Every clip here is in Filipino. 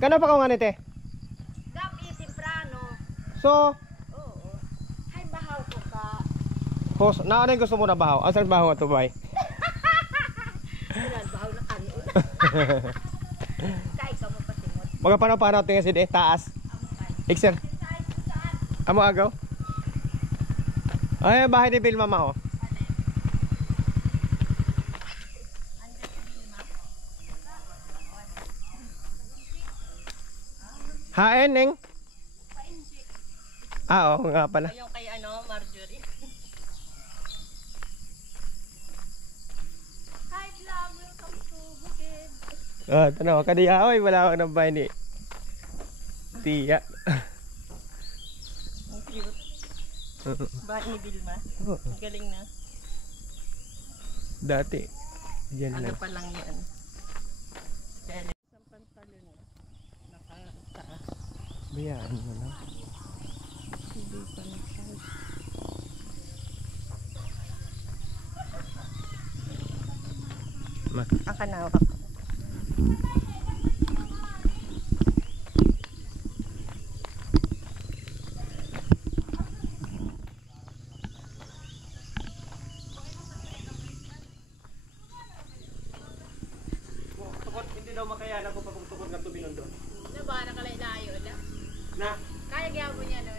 Kana pa ka nga nite? Gabi temprano. So, Oo. Hay bahaw ko ka. hos, na ano yung gusto mo na bahaw? Asan bahaw nga to, bay? Ilan bahaw na kanon. Kay ka mo pasimot. Mga paano ito yung sidi, taas. Ikser. Amo agaw? Ay, bahay ni Vilma ma, oh. Haen, Neng? Ah, oo nga pala. Yung kay ano, Marjorie. Hi vlog, welcome to Bukid. Ah, tanaw ka diya, oy, wala akong nabay ni Tia. Ang cute. Bahay ni Vilma. Galing na. Dati. Diyan Ano lang. pa lang yan. Kaya isang pantalon na. Nakataas. Bayaan mo na. Hindi pa na-charge. Ang kanawak. Hindi daw makaya na ko pagtukod nga tubinon doon. Ano ba? Nakalayo na? Na? Kaya gyapon niya, no?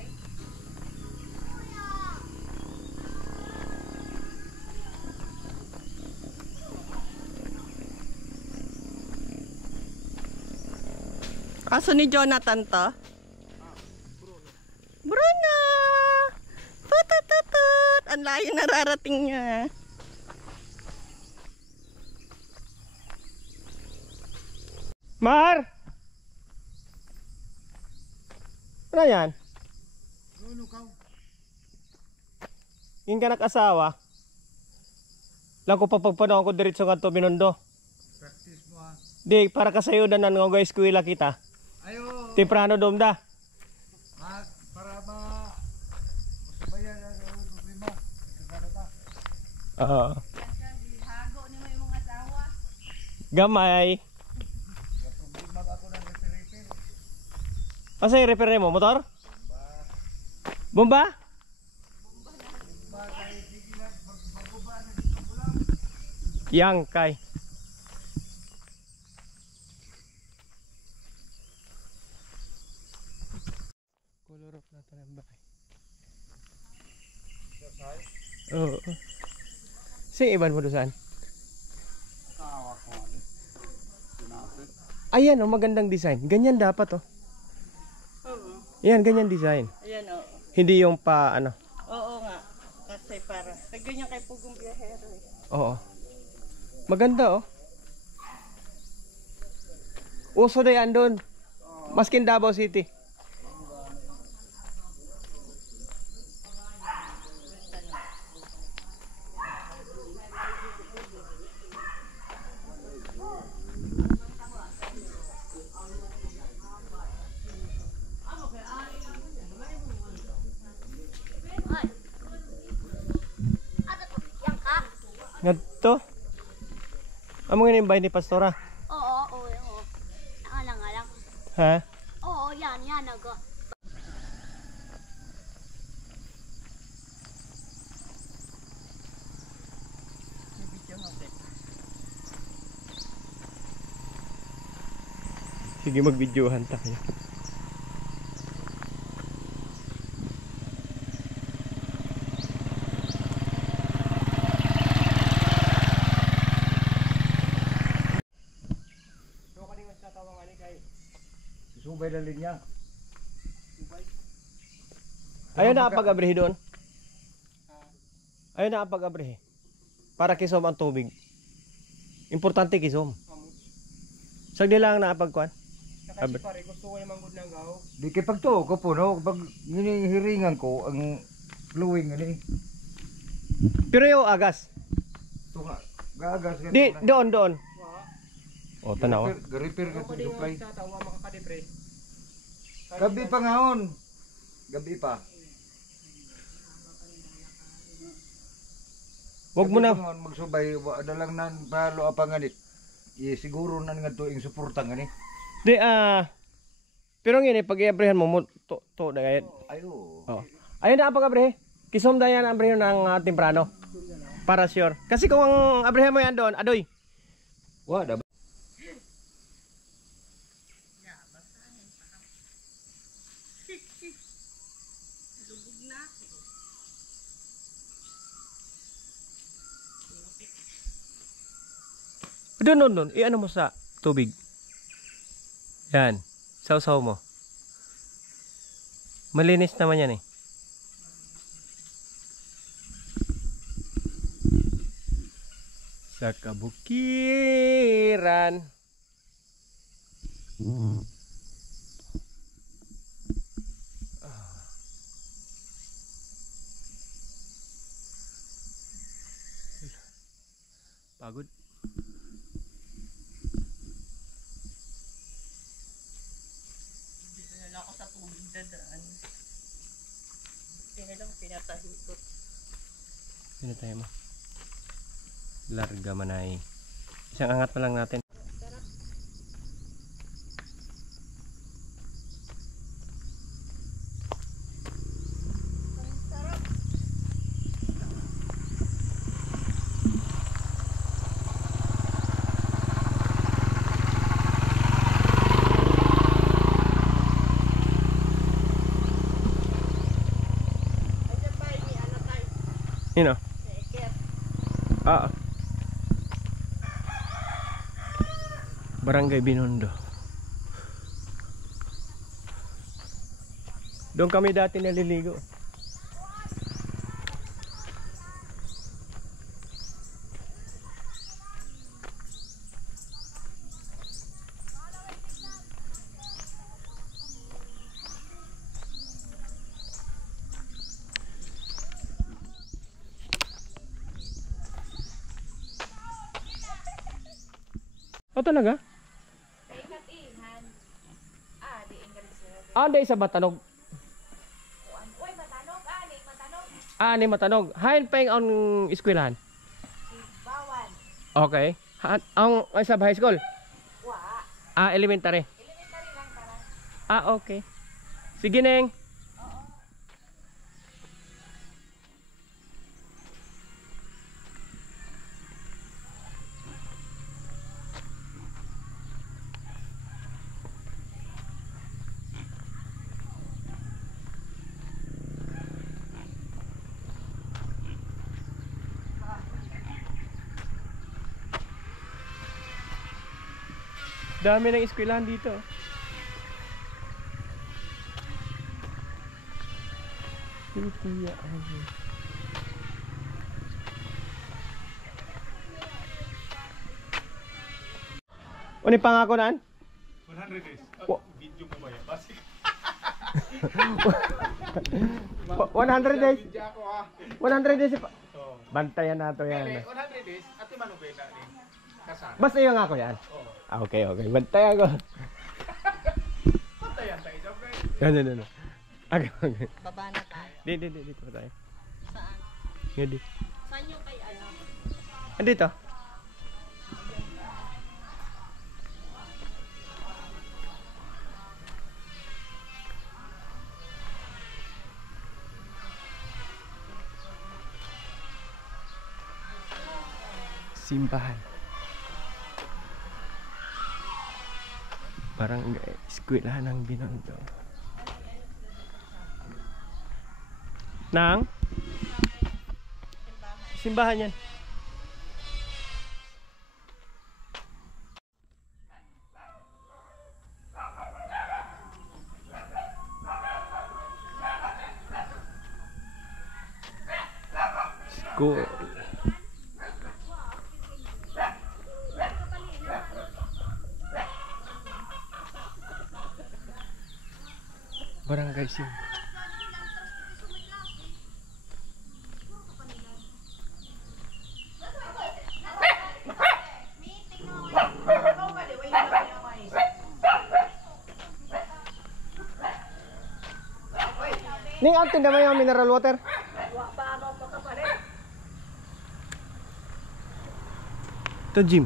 Aso ni Jonathan to? Bruno! Tutututut! Ang layo nararating niya. Mar! Ano yan? Yung ka nag-asawa? Lang ko papagpanaw ko diretso nga to Binondo. Practice mo ha. Di, para kasayo na nga guys kuwila kita. Ayo. Temprano domda. Para masubayan ang problema. Kakarata. Oo. Hago ni mo yung mga asawa. Gamay. Problema ba ako ng repair? Asa i-repair mo? Motor? Bomba? Yang kay. Color of na ng bahay. Oo. Sing iban mo doon? Kawa ko. Ayan oh, magandang design. Ganyan dapat oh. Oo. Ayan, ganyan design. Ayan o. Hindi yung pa ano. Oo nga. Kasi para. Ganyan kay Pugong Biyahero eh. Oo. Maganda oh. Uso na yan doon. Maskin Davao City. Ngadto? Amo nga ni ni Pastora? Oo. Alang. Ha? Oo, yan, nago. Sige, mag-videohan tayo. Subay na linya. Ayaw na pag-abrihe doon. Ayaw na pag-abrihe. Para kisom ang tubig. Importante kisom. Sagdi lang na pagkuan. Kasi pare, gusto ko yung manggod ng gaw. Di kay pagtuo ko po no, pag hinihiringan ko ang flowing ani. Pero yung agas. To nga gagas Di, doon. O, tanaw. Repair ka Ako to din supply. yung tatawa makakadepre. Gabi pa ngaon. Gabi pa. Wag mo na. Magsubay, ada lang nan palo apa nga ni. Siguro nan nga tuing suporta nga ni. Di, Pero ngini pag i-abrihan mo to dagayat. Ayo. Oh. Ayun na pag-abre. Kisom dayan ang abrihan ng temprano. Para sure. Kasi kung ang abrihan mo yan doon, adoy. Wa da. Lubog na. Doon. I-ano mo sa tubig. Yan. Sausaw mo. Malinis naman yan eh. Sa kabukiran. Pagod. Dito na ako sa tubig dadaan. Kaya lang pinatahikot. Sino tayo mo? Larga manay. Isang angat pa lang natin. Ayan ba ini anak kay? Yun o. Eket. Barangay Binondo. Doon kami dati naliligo. Oh, talaga? Ah, di sa Batanog. Ni Matanog. Hain pa ang eskwelahan. Bawan. Okay. Ang sa high school? Wa. Elementary. Elementary lang para. Okay. Sige, Neng. Dami ng eskwelahan dito. Titiya. Ano yung pangako naan? 100 days. Video mo ba yan? Basic. 100 days. Video ako ha. 100 days. Oo. Bantayan nato yan. 100 days. Ati manubela ni. Kasana. Basta yung ako yan. Oo. Okay. Bantayan ko. Patayan tayo dyan, friend. Ano. Okay. Baba na tayo. Dito pa tayo. Saan? Nga di. Saan yung kay alam? Andito. Simbahan. Parang eskwelahan ng Binondo. Nang? Simbahan yan. School. Barangay Simba. Ning atin naman yung mineral water. Ito gym.